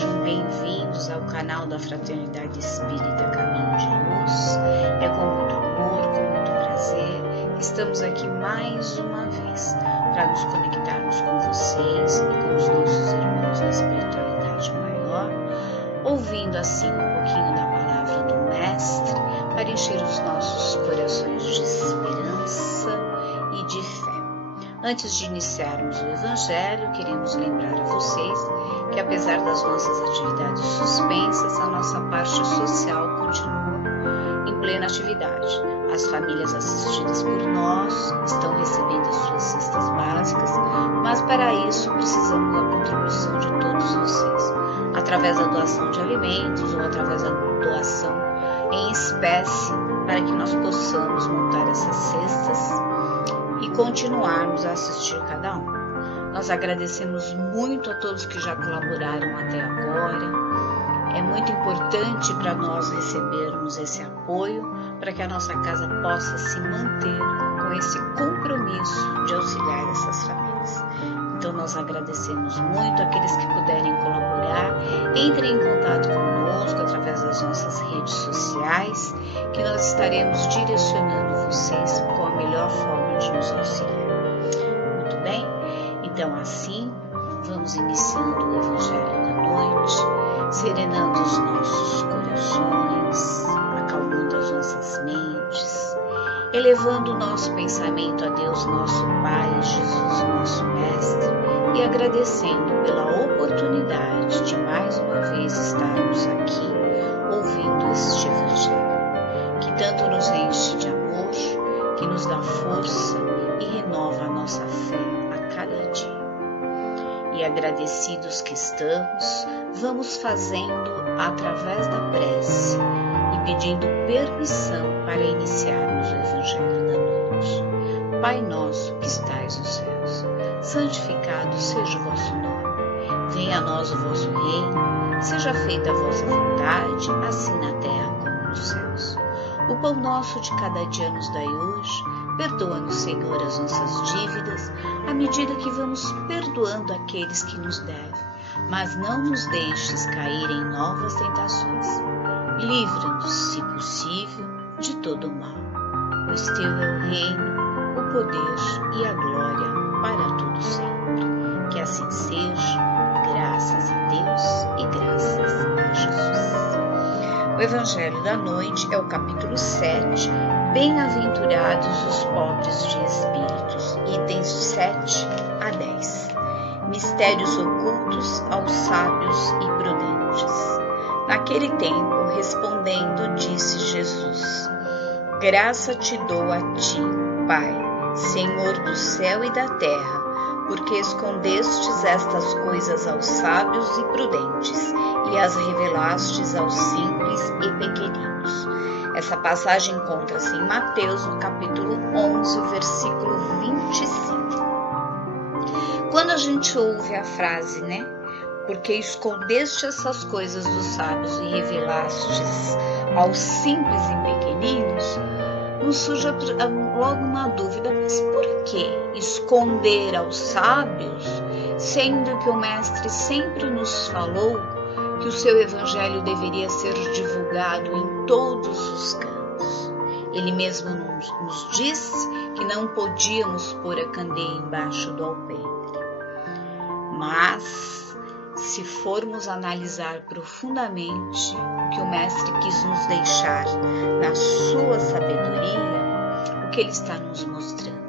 sejam bem-vindos ao canal da Fraternidade Espírita Caminho de Luz. É com muito amor, com muito prazer, que estamos aqui mais uma vez para nos conectarmos com vocês e com os nossos irmãos da espiritualidade maior, ouvindo assim um pouquinho da palavra do Mestre para encher os nossos corações de esperança e de fé. Antes de iniciarmos o Evangelho, queremos lembrar a vocês que, apesar das nossas atividades suspensas, a nossa parte social continua em plena atividade. As famílias assistidas por nós estão recebendo as suas cestas básicas, mas para isso precisamos da contribuição de todos vocês, através da doação de alimentos ou através da doação em espécie, para que nós possamos montar essas cestas e continuarmos a assistir cada um. Nós agradecemos muito a todos que já colaboraram até agora. É muito importante para nós recebermos esse apoio para que a nossa casa possa se manter com esse compromisso de auxiliar essas famílias. Então nós agradecemos muito aqueles que puderem colaborar. Entrem em contato conosco através das nossas redes sociais, que nós estaremos direcionando vocês com a melhor forma de nos auxiliar. Muito bem? Então assim, vamos iniciando o Evangelho da noite, serenando os nossos corações, acalmando as nossas mentes, elevando o nosso pensamento a Deus, nosso Pai, Jesus, nosso Mestre, e agradecendo pela oportunidade de mais uma vez estarmos aqui ouvindo este Evangelho, que tanto nos enche de amor, que nos dá força e renova a nossa fé a cada dia. E agradecidos que estamos, vamos fazendo através da prece e pedindo permissão para iniciarmos o Evangelho da noite. Pai nosso que estais nos céus, santificado seja o vosso nome. Venha a nós o vosso reino, seja feita a vossa vontade, assim na terra como nos céus. O pão nosso de cada dia nos dai hoje. Perdoa-nos, Senhor, as nossas dívidas, à medida que vamos perdoando aqueles que nos devem. Mas não nos deixes cair em novas tentações. Livra-nos, se possível, de todo mal. Pois teu é o reino, o poder e a glória para todo sempre. Que assim seja, graças a Deus e graças a Jesus. O Evangelho da noite é o capítulo 7, Bem-aventurados os pobres de espíritos, itens 7 a 10. Mistérios ocultos aos sábios e prudentes. Naquele tempo, respondendo, disse Jesus: Graça te dou a ti, Pai, Senhor do céu e da terra, porque escondestes estas coisas aos sábios e prudentes e as revelastes aos simples e pequeninos. Essa passagem encontra-se em Mateus, no capítulo 11, versículo 25. Quando a gente ouve a frase, porque escondeste essas coisas dos sábios e revelastes aos simples e pequeninos, nos surge logo uma dúvida, mas por que esconder aos sábios, sendo que o Mestre sempre nos falou que o seu Evangelho deveria ser divulgado em todos os cantos? Ele mesmo nos disse que não podíamos pôr a candeia embaixo do alpendre. Mas, se formos analisar profundamente o que o Mestre quis nos deixar na sua sabedoria, o que ele está nos mostrando?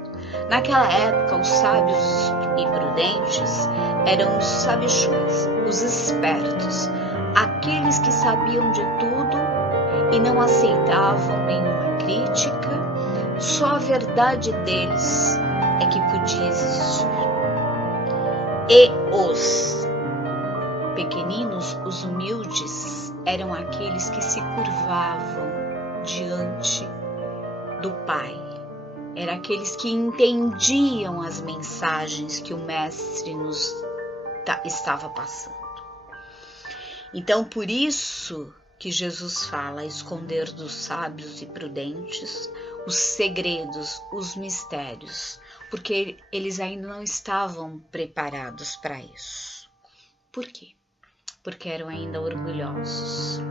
Naquela época, os sábios e prudentes eram os sabichões, os espertos, aqueles que sabiam de tudo e não aceitavam nenhuma crítica, só a verdade deles é que podia existir. E os pequeninos, os humildes, eram aqueles que se curvavam diante do Pai. Eram aqueles que entendiam as mensagens que o Mestre nos estava passando. Então, por isso que Jesus fala esconder dos sábios e prudentes os segredos, os mistérios, porque eles ainda não estavam preparados para isso. Por quê? porque eram ainda orgulhosos.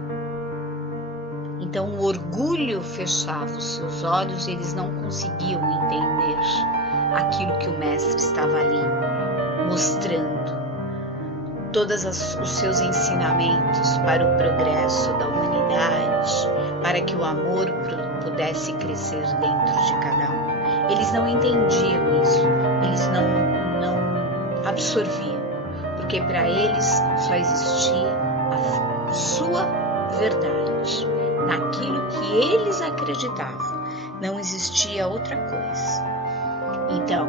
Então o orgulho fechava os seus olhos e eles não conseguiam entender aquilo que o mestre estava ali mostrando. Todos os seus ensinamentos para o progresso da humanidade, para que o amor pudesse crescer dentro de cada um. Eles não entendiam isso, eles não absorviam, porque para eles só existia a sua verdade, naquilo que eles acreditavam, não existia outra coisa. Então,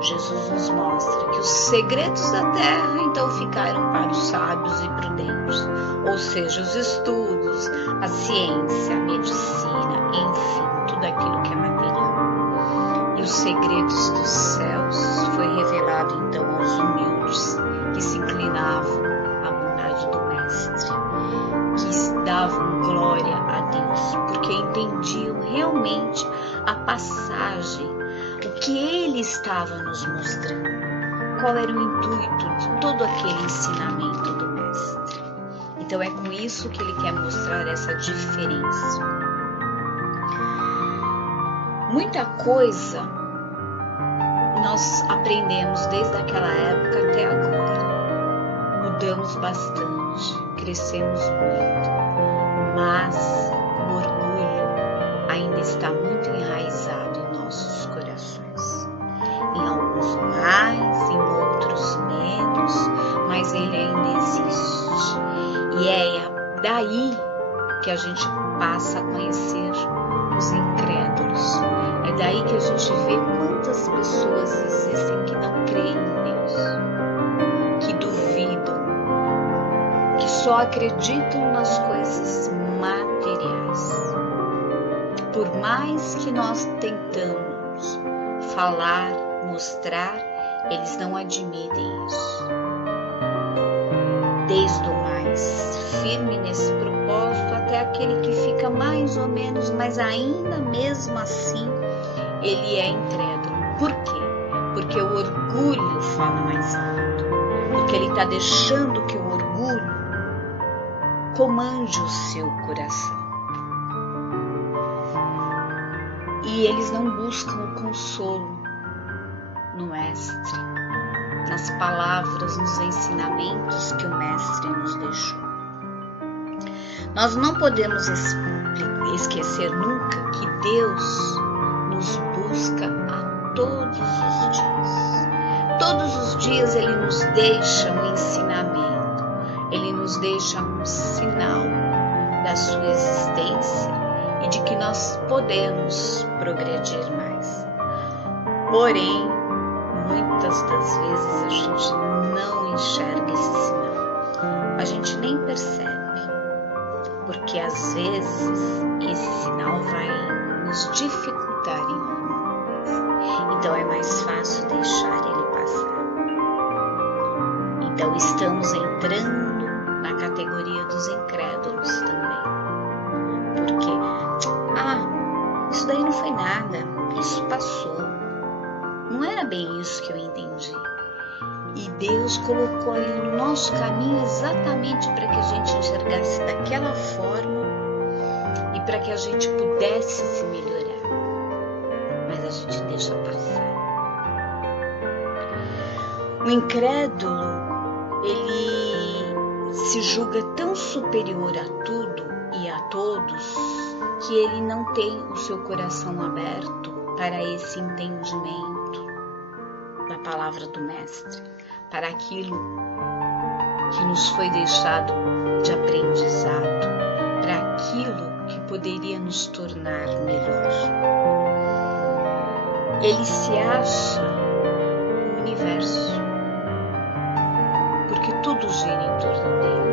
Jesus nos mostra que os segredos da terra então ficaram para os sábios e prudentes, ou seja, os estudos, a ciência, a medicina, enfim, tudo aquilo que é material. E os segredos dos céus foi revelado então aos humildes que se inclinavam à bondade do Mestre, que davam glória a Deus, porque entendiam realmente a passagem, o que ele estava nos mostrando, qual era o intuito de todo aquele ensinamento do Mestre. Então é com isso que ele quer mostrar essa diferença. Muita coisa nós aprendemos desde aquela época até agora. Mudamos bastante, crescemos muito, mas o orgulho ainda está muito enraizado em nossos corações. Em alguns mais, em outros menos, mas ele ainda existe. E é daí que a gente passa a conhecer os incrédulos. É daí que a gente vê quantas pessoas existem que não creem em Deus, que duvidam, que só acreditam nas coisas materiais. Por mais que nós tentamos falar, mostrar, eles não admitem isso. Desde o mais firme nesse propósito até aquele que fica mais ou menos, mas ainda mesmo assim ele é incrédulo. Por quê? Porque o orgulho fala mais alto, porque ele está deixando que o orgulho comande o seu coração. E eles não buscam o consolo no Mestre, nas palavras, nos ensinamentos que o Mestre nos deixou. Nós não podemos esquecer nunca que Deus nos busca a todos os dias. Todos os dias Ele nos deixa um ensinamento, Ele nos deixa um sinal da sua existência e de que nós podemos progredir mais. Porém, muitas das vezes a gente não enxerga esse sinal, a gente nem percebe, porque às vezes esse sinal vai nos dificultar em alguma coisa. Então é mais fácil deixar ele passar. Então estamos entrando na categoria dos incrédulos também. Porque, isso daí não foi nada, isso passou. Não era bem isso que eu entendi. E Deus colocou ali no nosso caminho exatamente para que a gente enxergasse daquela forma e para que a gente pudesse se melhorar. Mas a gente deixa passar. O incrédulo, ele se julga tão superior a tudo e a todos que ele não tem o seu coração aberto para esse entendimento da palavra do Mestre, para aquilo que nos foi deixado de aprendizado, para aquilo que poderia nos tornar melhor. Ele se acha no universo, porque tudo gira em torno dele.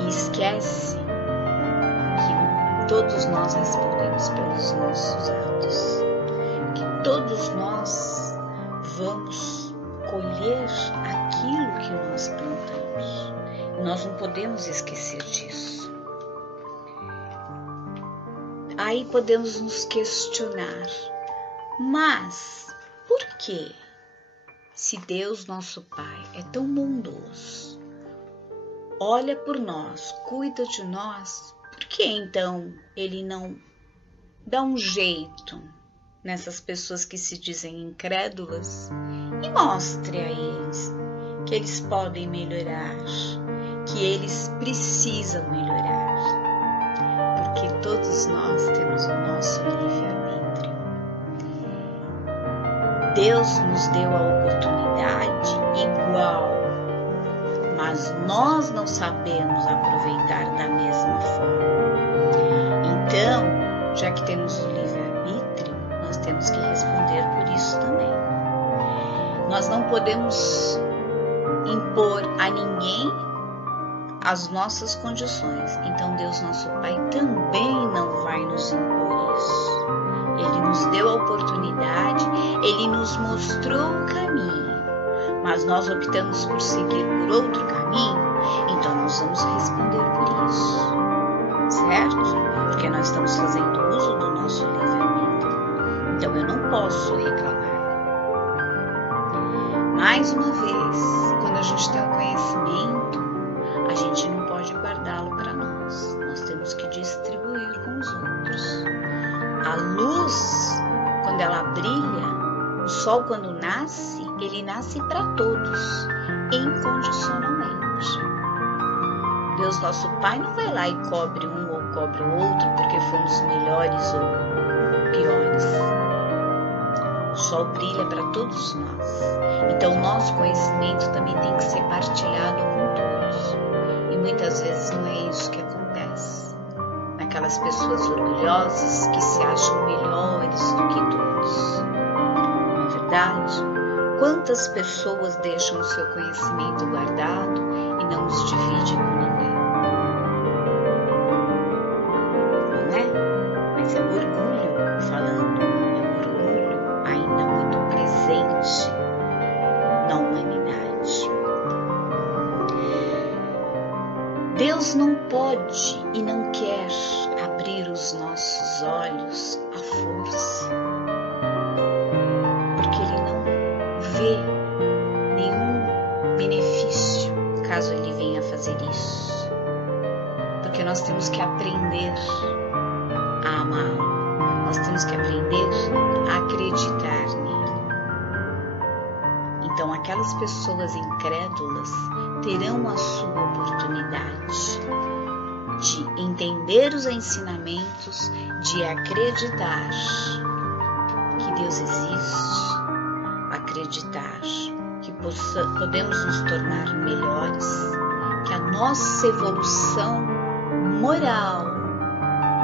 E esquece que todos nós respondemos pelos nossos atos, que todos nós vamos colher aquilo que nós plantamos. Nós não podemos esquecer disso. Aí podemos nos questionar, mas por quê? Se Deus, nosso Pai, é tão bondoso, olha por nós, cuida de nós, por que então Ele não dá um jeito nessas pessoas que se dizem incrédulas e mostre a eles que eles podem melhorar, que eles precisam melhorar, porque todos nós temos o nosso livre-arbítrio. Deus nos deu a oportunidade igual, mas nós não sabemos aproveitar da mesma forma. Então, já que temos o livre-arbítrio, nós temos que responder por isso também. Nós não podemos impor a ninguém as nossas condições. Então Deus, nosso Pai, também não vai nos impor isso. Ele nos deu a oportunidade, Ele nos mostrou o caminho, mas nós optamos por seguir por outro caminho, então nós vamos responder por isso, certo? Porque nós estamos fazendo uso do nosso livre-arbítrio. Então eu não posso reclamar. Mais uma vez, quando a gente tem o conhecimento, a gente não pode guardá-lo para nós. Nós temos que distribuir com os outros. A luz, quando ela brilha, o sol quando nasce, ele nasce para todos, incondicionalmente. Deus, nosso Pai, não vai lá e cobre um ou cobre o outro porque fomos melhores ou piores. O sol brilha para todos nós. Então, o nosso conhecimento também tem que ser partilhado com todos. E muitas vezes não é isso que acontece. Naquelas pessoas orgulhosas que se acham melhores do que todos. Não é verdade? Quantas pessoas deixam o seu conhecimento guardado e não os divide com ninguém? Não é? Mas é o orgulho falando. É um orgulho ainda muito presente na humanidade. Deus não pode e não quer abrir os nossos olhos à força, porque Ele não vê nenhum benefício caso Ele venha fazer isso, porque nós temos que aprender a amá-lo, nós temos que aprender a acreditar nele. Então aquelas pessoas incrédulas terão a sua oportunidade de entender os ensinamentos, de acreditar que Deus existe, acreditar que podemos nos tornar melhores, que a nossa evolução moral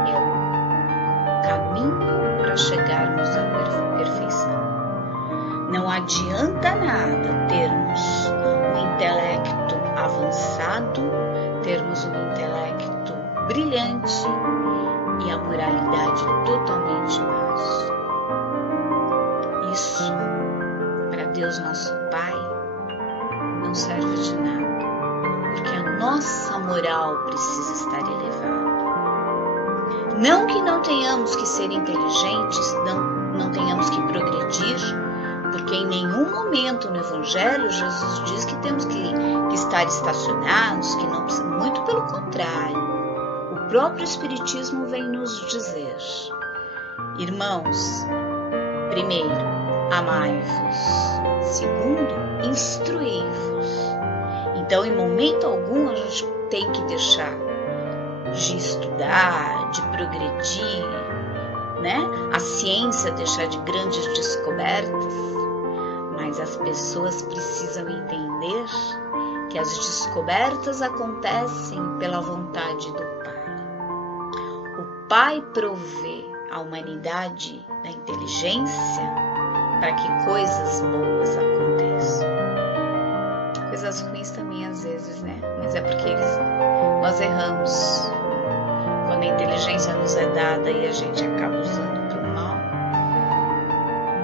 é o caminho para chegarmos à perfeição. Não adianta nada termos um intelecto avançado, termos um intelecto brilhante e a moralidade totalmente baixa. Isso, para Deus nosso Pai, não serve de nada, porque a nossa moral precisa estar elevada. Não que não tenhamos que ser inteligentes, não tenhamos que progredir, porque em nenhum momento no Evangelho Jesus diz que temos que estar estacionados, que não precisamos, muito pelo contrário. O próprio Espiritismo vem nos dizer: irmãos, primeiro, amai-vos, segundo, instruí-vos. Então, em momento algum, a gente tem que deixar de estudar, de progredir, né? A ciência deixar de grandes descobertas, mas as pessoas precisam entender que as descobertas acontecem pela vontade do Pai. O Pai provê a humanidade da inteligência para que coisas boas aconteçam. Coisas ruins também às vezes, né? Mas é porque nós erramos. Quando a inteligência nos é dada e a gente acaba usando para o mal,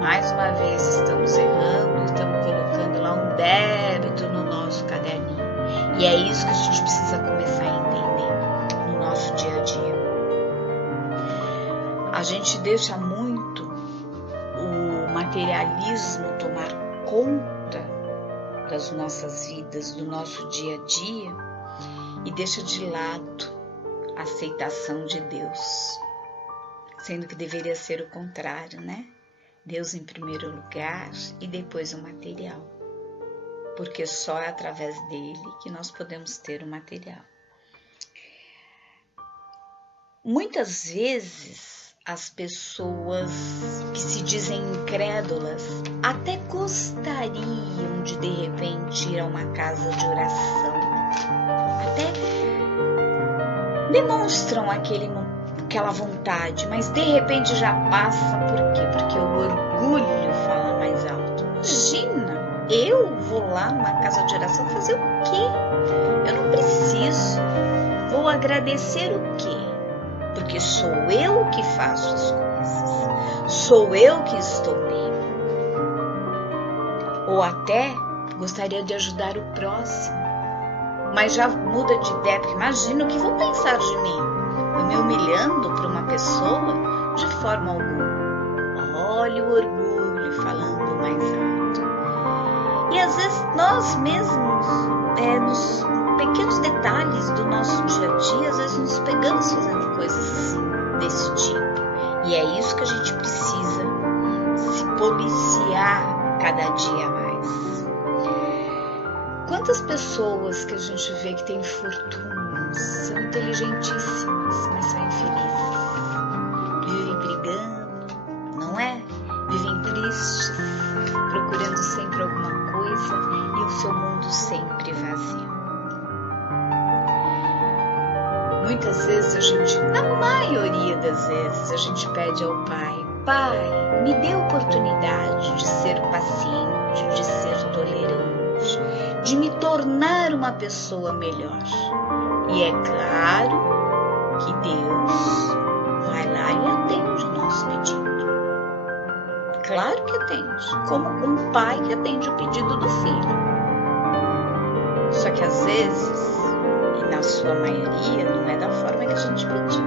mais uma vez estamos errando, estamos colocando lá um débito no nosso caderninho. E é isso que a gente precisa começar a entender no nosso dia a dia. A gente deixa muito o materialismo tomar conta das nossas vidas, do nosso dia a dia, e deixa de lado a aceitação de Deus, sendo que deveria ser o contrário, né? Deus em primeiro lugar e depois o material, porque só é através dele que nós podemos ter o material. Muitas vezes as pessoas que se dizem incrédulas até gostariam de repente ir a uma casa de oração, até demonstram aquela vontade, mas de repente já passa. Por quê? Porque o orgulho fala mais alto. Imagina, eu vou lá numa casa de oração fazer o quê? Eu não preciso. Vou agradecer o quê? Porque sou eu que faço as coisas, sou eu que estou bem. Ou até gostaria de ajudar o próximo, mas já muda de ideia, porque imagina o que vão pensar de mim. Eu me humilhando para uma pessoa de forma alguma. Olha o orgulho falando mais alto. E às vezes nós mesmos, nos pequenos detalhes do nosso dia a dia, às vezes nos pegamos fazendo coisas assim, desse tipo. E é isso que a gente precisa se policiar cada dia mais. Quantas pessoas que a gente vê que têm fortuna, são inteligentíssimas, mas são infelizes. Vivem brigando, não é? Vivem tristes, procurando sempre alguma coisa e o seu mundo sempre vazio. Muitas vezes a gente, na maioria das vezes, a gente pede ao Pai: Pai, me dê a oportunidade de ser paciente, de ser tolerante, de me tornar uma pessoa melhor. E é claro que Deus vai lá e atende o nosso pedido. Claro que atende, como um pai que atende o pedido do filho. Só que às vezes, e na sua maioria, não é da forma que a gente pediu,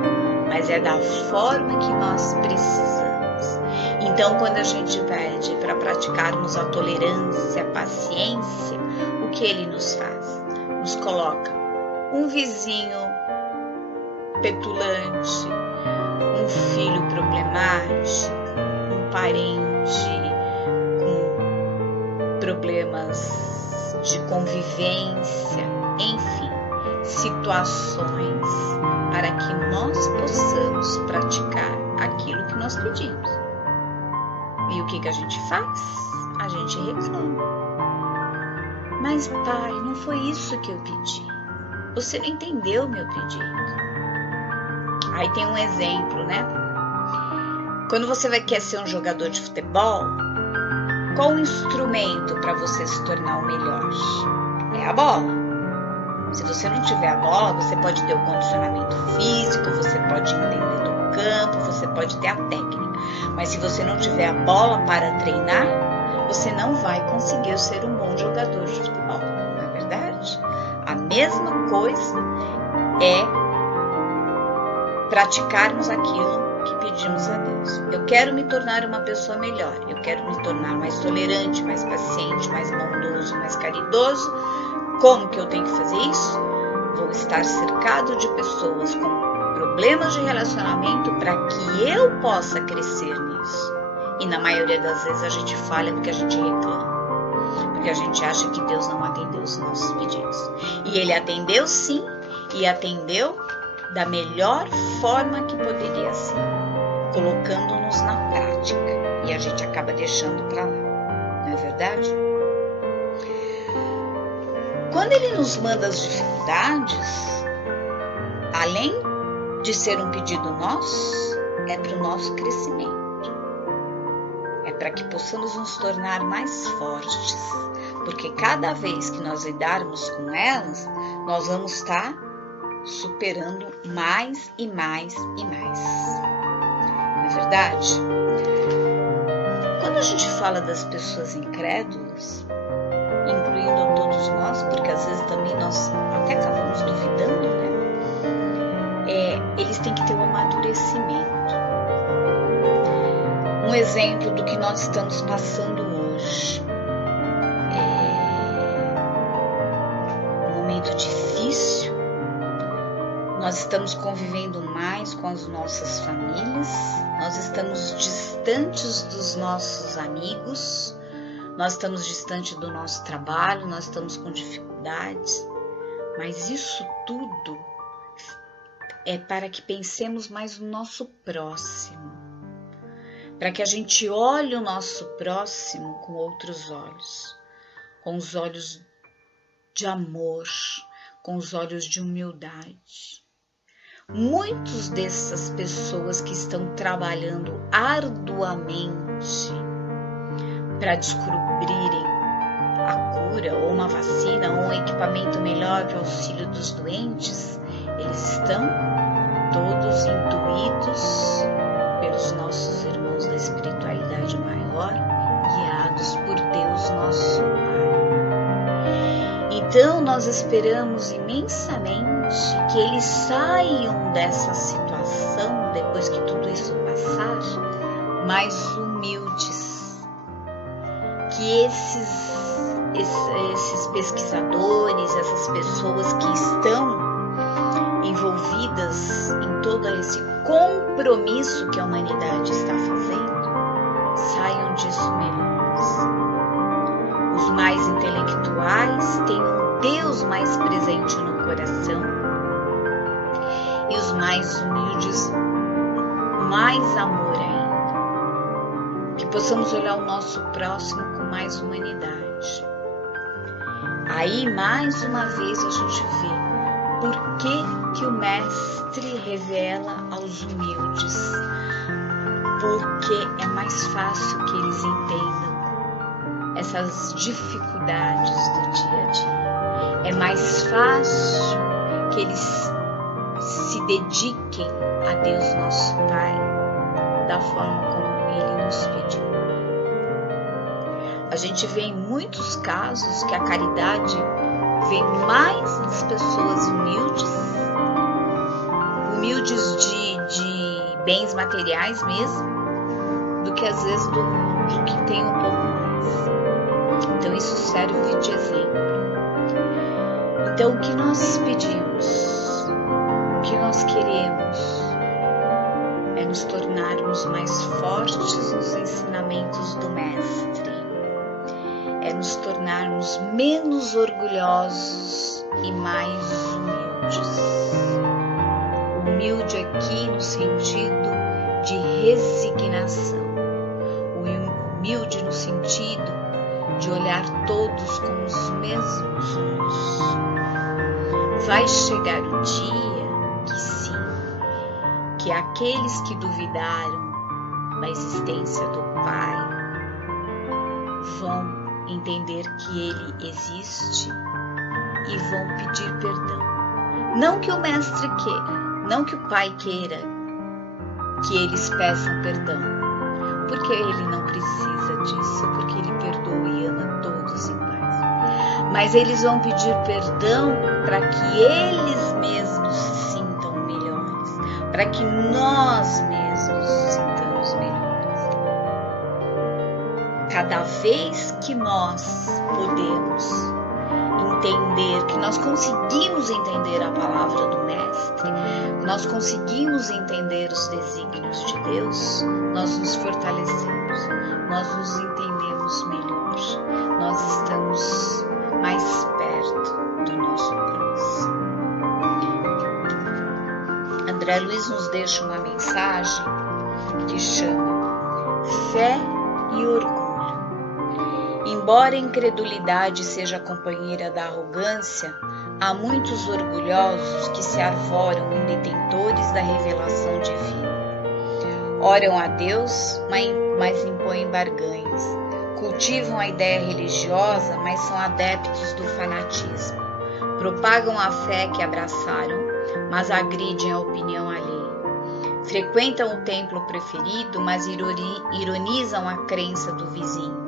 mas é da forma que nós precisamos. Então, quando a gente pede para praticarmos a tolerância, a paciência, o que ele nos faz? Nos coloca um vizinho petulante, um filho problemático, um parente com problemas de convivência, enfim, situações para que nós possamos praticar aquilo que nós pedimos. E o que a gente faz? A gente reclama. Mas, pai, não foi isso que eu pedi. Você não entendeu o meu pedido. Aí tem um exemplo, né? Quando você quer ser um jogador de futebol, qual o instrumento para você se tornar o melhor? É a bola. Se você não tiver a bola, você pode ter o condicionamento físico, você pode entender do campo, você pode ter a técnica. Mas se você não tiver a bola para treinar, você não vai conseguir ser um bom jogador de futebol, não é verdade? A mesma coisa é praticarmos aquilo que pedimos a Deus. Eu quero me tornar uma pessoa melhor, eu quero me tornar mais tolerante, mais paciente, mais bondoso, mais caridoso. Como que eu tenho que fazer isso? Vou estar cercado de pessoas com problemas de relacionamento para que eu possa crescer nisso. E na maioria das vezes a gente falha porque a gente reclama. Porque a gente acha que Deus não atendeu os nossos pedidos. E Ele atendeu sim, e atendeu da melhor forma que poderia ser, colocando-nos na prática. E a gente acaba deixando para lá, não é verdade? Quando Ele nos manda as dificuldades, além de ser um pedido nosso, é para o nosso crescimento. É para que possamos nos tornar mais fortes, porque cada vez que nós lidarmos com elas, nós vamos estar superando mais e mais e mais. Não é verdade? Quando a gente fala das pessoas incrédulas, incluindo todos nós, porque às vezes também nós até acabamos duvidando, né? Eles têm que ter um amadurecimento. Um exemplo do que nós estamos passando hoje. Nós estamos convivendo mais com as nossas famílias, nós estamos distantes dos nossos amigos, nós estamos distantes do nosso trabalho, nós estamos com dificuldades, mas isso tudo é para que pensemos mais no nosso próximo, para que a gente olhe o nosso próximo com outros olhos, com os olhos de amor, com os olhos de humildade. Muitas dessas pessoas que estão trabalhando arduamente para descobrirem a cura ou uma vacina ou um equipamento melhor para o auxílio dos doentes, eles estão todos intuídos pelos nossos irmãos da espiritualidade maior, guiados por Deus nosso Pai. Então nós esperamos imensamente que eles saiam dessa situação, depois que tudo isso passar, mais humildes. Que esses pesquisadores, essas pessoas que estão envolvidas em todo esse compromisso que a humanidade está fazendo, saiam disso melhores. Os mais intelectuais tenham Deus mais presente no coração e os mais humildes, mais amor ainda. Que possamos olhar o nosso próximo com mais humanidade. Aí, mais uma vez, a gente vê por que o Mestre revela aos humildes. Porque é mais fácil que eles entendam essas dificuldades do dia a dia. É mais fácil que eles se dediquem a Deus nosso Pai da forma como Ele nos pediu. A gente vê em muitos casos que a caridade vem mais nas pessoas humildes de bens materiais mesmo, do que às vezes do que tem um pouco mais. Então isso serve de exemplo. Então o que nós pedimos, o que nós queremos é nos tornarmos mais fortes nos ensinamentos do Mestre, é nos tornarmos menos orgulhosos e mais humildes. Humilde aqui no sentido de resignação, humilde no sentido de olhar todos com os mesmos olhos. Vai chegar o dia que sim, que aqueles que duvidaram da existência do Pai vão entender que Ele existe e vão pedir perdão. Não que o Mestre queira, não que o Pai queira que eles peçam perdão, porque Ele não precisa disso, porque Ele perdoa e ama todos em paz. Mas eles vão pedir perdão para que eles mesmos se sintam melhores, para que nós mesmos nos sintamos melhores. Cada vez que nós podemos entender, que nós conseguimos entender a palavra do Mestre, nós conseguimos entender os desígnios de Deus, nós nos fortalecemos, nós nos entendemos melhor, nós estamos mais perto do nosso próximo. André Luiz nos deixa uma mensagem que chama Fé e Orgulho. Embora a incredulidade seja companheira da arrogância, há muitos orgulhosos que se arvoram em detentores da revelação divina. Oram a Deus, mas impõem barganhas. Cultivam a ideia religiosa, mas são adeptos do fanatismo. Propagam a fé que abraçaram, mas agridem a opinião alheia. Frequentam o templo preferido, mas ironizam a crença do vizinho.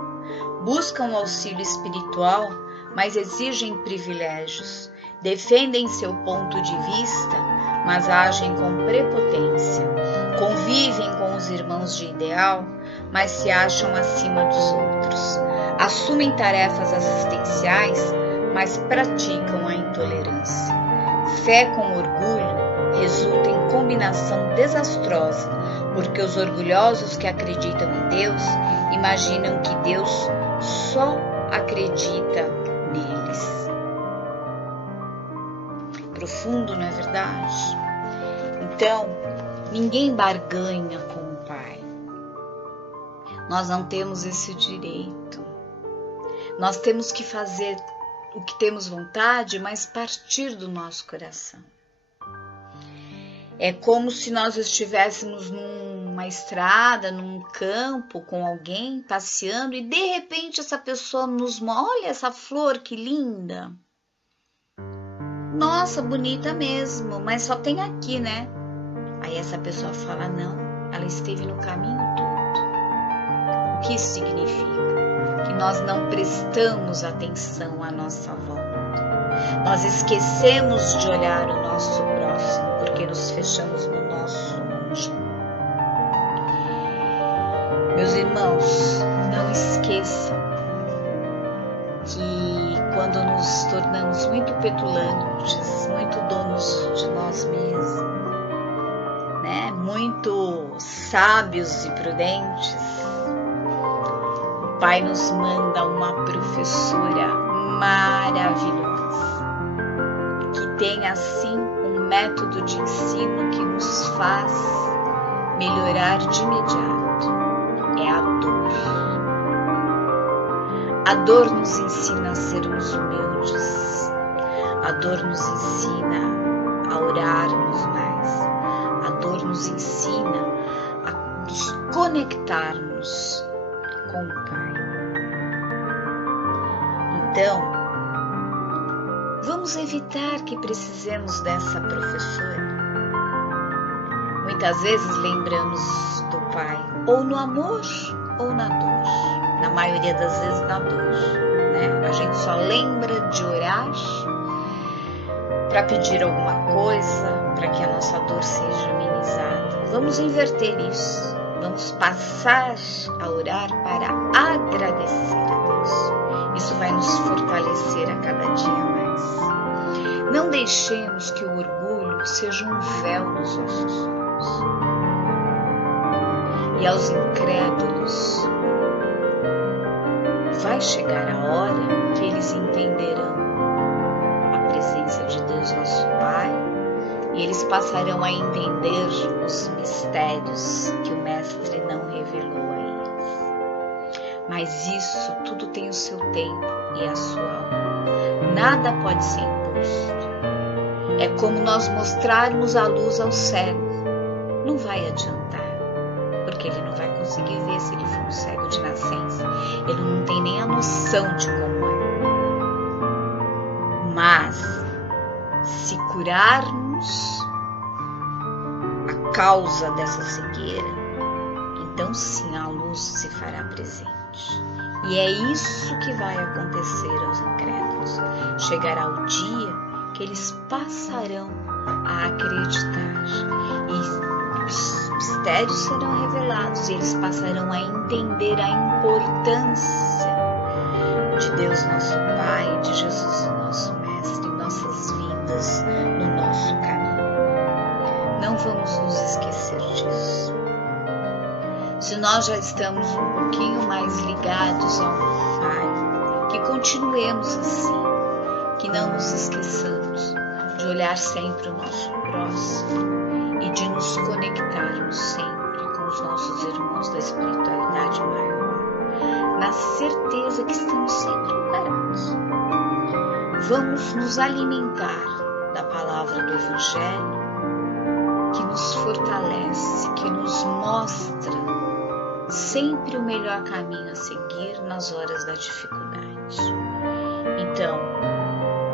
Buscam o auxílio espiritual, mas exigem privilégios. Defendem seu ponto de vista, mas agem com prepotência. Convivem com os irmãos de ideal, mas se acham acima dos outros. Assumem tarefas assistenciais, mas praticam a intolerância. Fé com orgulho resulta em combinação desastrosa, porque os orgulhosos que acreditam em Deus imaginam que Deus só acredita neles. Profundo, não é verdade? Então, ninguém barganha com o Pai. Nós não temos esse direito. Nós temos que fazer o que temos vontade, mas partir do nosso coração. É como se nós estivéssemos numa estrada, num campo com alguém passeando e de repente essa pessoa nos mostra, olha essa flor que linda. Nossa, bonita mesmo, mas só tem aqui, né? Aí essa pessoa fala, não, ela esteve no caminho todo. O que isso significa? Que nós não prestamos atenção à nossa volta. Nós esquecemos de olhar o nosso próximo, porque nos fechamos no nosso mundinho. Meus irmãos, não esqueçam que quando nos tornamos muito petulantes, muito donos de nós mesmos, né? Muito sábios e prudentes, o Pai nos manda uma professora maravilhosa, que tem assim um método de ensino que nos faz melhorar de imediato. É a dor. A dor nos ensina a sermos humildes. A dor nos ensina a orarmos mais. A dor nos ensina a nos conectarmos com o Pai. Então, vamos evitar que precisemos dessa professora. Muitas vezes lembramos do Pai, ou no amor ou na dor. Na maioria das vezes na dor, né? A gente só lembra de orar para pedir alguma coisa, para que a nossa dor seja amenizada. Vamos inverter isso. Vamos passar a orar para agradecer a Deus. Isso vai nos fortalecer a cada dia mais. Não deixemos que o orgulho seja um véu nos nossos olhos. E aos incrédulos, vai chegar a hora que eles entenderão a presença de Deus, nosso Pai, e eles passarão a entender os mistérios que o Mestre não revelou a eles. Mas isso tudo tem o seu tempo e a sua hora. Nada pode ser imposto. É como nós mostrarmos a luz ao cego. Não vai adiantar, porque ele não vai conseguir ver se ele for um cego de nascença. Ele não tem nem a noção de como é. Mas, se curarmos a causa dessa cegueira, então sim a luz se fará presente. E é isso que vai acontecer aos incrédulos. Chegará o dia que eles passarão a acreditar e os mistérios serão revelados e eles passarão a entender a importância de Deus nosso Pai, de Jesus nosso Mestre, em nossas vidas, no nosso caminho. Não vamos nos esquecer disso. Se nós já estamos um pouquinho mais ligados ao Pai, que continuemos assim, que não nos esqueçamos de olhar sempre o nosso próximo e de nos conectarmos sempre com os nossos irmãos da espiritualidade maior, na certeza que estamos sempre amparados. Vamos nos alimentar da palavra do Evangelho, que nos fortalece, que nos mostra sempre o melhor caminho a seguir nas horas da dificuldade. Então,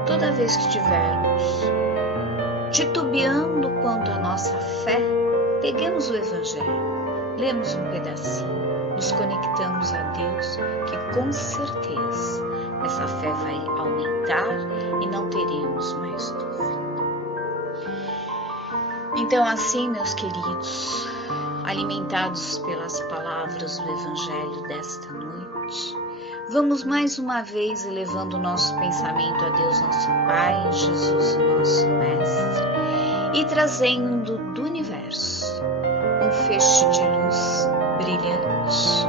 toda vez que estivermos titubeando quanto à nossa fé, peguemos o Evangelho, lemos um pedacinho, nos conectamos a Deus, que com certeza essa fé vai aumentar e não teremos mais dúvida. Então, assim, meus queridos, alimentados pelas palavras do Evangelho desta noite, vamos mais uma vez elevando o nosso pensamento a Deus nosso Pai, Jesus o nosso Mestre, e trazendo do universo um feixe de luz brilhante,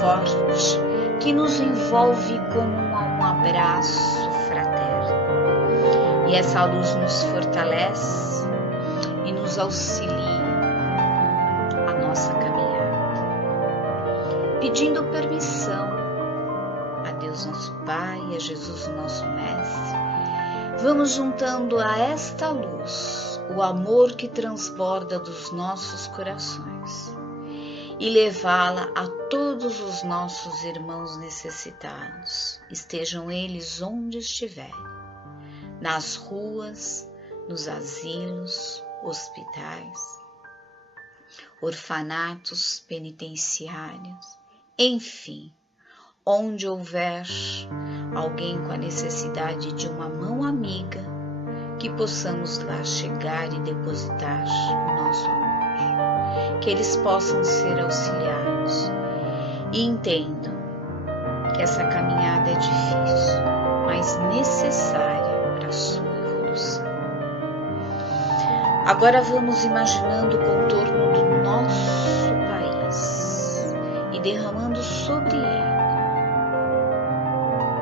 forte, que nos envolve como um abraço fraterno. E essa luz nos fortalece e nos auxilia a nossa caminhada, pedindo permissão a Deus nosso Pai, a Jesus nosso Mestre. Vamos juntando a esta luz o amor que transborda dos nossos corações e levá-la a todos os nossos irmãos necessitados, estejam eles onde estiverem, nas ruas, nos asilos, hospitais, orfanatos, penitenciários, enfim, onde houver alguém com a necessidade de uma mão amiga, que possamos lá chegar e depositar o nosso amor, que eles possam ser auxiliados e entendam que essa caminhada é difícil, mas necessária para a sua evolução. Agora vamos imaginando o contorno do nosso país e derramando sobre ele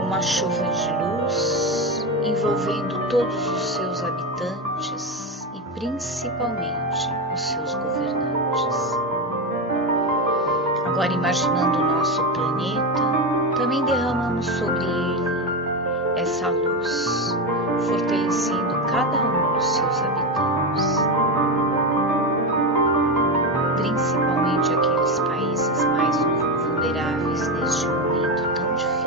uma chuva de luz, envolvendo todos os seus habitantes e principalmente os seus governantes. Agora, imaginando o nosso planeta, também derramamos sobre ele essa luz, fortalecendo cada um dos seus habitantes, principalmente aqueles países mais vulneráveis neste momento tão difícil.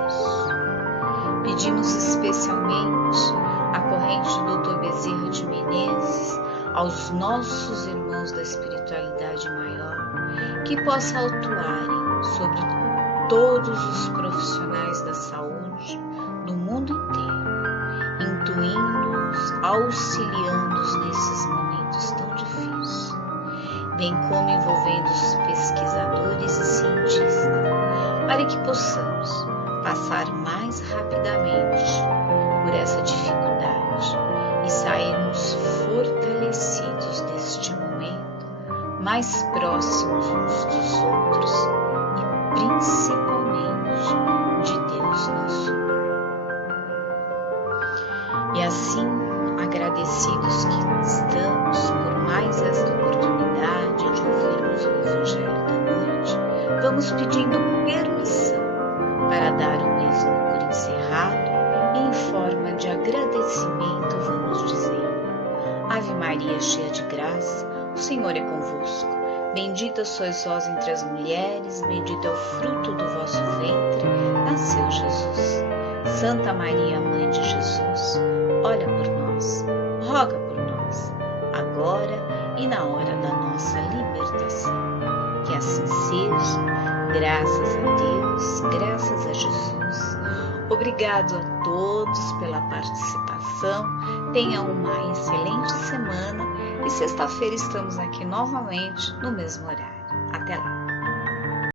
Pedimos especialmente a corrente do Dr. Bezerra de Menezes aos nossos irmãos da espiritualidade maior, que possa atuarem sobre todos os profissionais da saúde no mundo inteiro, intuindo-os, auxiliando-os nesses momentos tão difíceis, bem como envolvendo os pesquisadores e cientistas, para que possamos passar mais rapidamente por essa dificuldade e sairmos fortalecidos deste momento, mais próximos uns dos outros e principalmente de Deus nosso Pai. E assim, agradecidos que estamos por mais esta oportunidade de ouvirmos o Evangelho da Noite, vamos pedindo permissão para dar o mesmo por encerrado e em forma de agradecimento vamos dizer: Ave Maria, cheia de graça, o Senhor é convosco. Bendita sois vós entre as mulheres, bendito é o fruto do vosso ventre, nasceu Jesus. Santa Maria, Mãe de Jesus, olha por nós, roga por nós, agora e na hora da nossa libertação. Que assim seja. Graças a Deus, graças a Jesus. Obrigado a todos pela participação. Tenham uma excelente semana e sexta-feira estamos aqui novamente no mesmo horário. Até lá!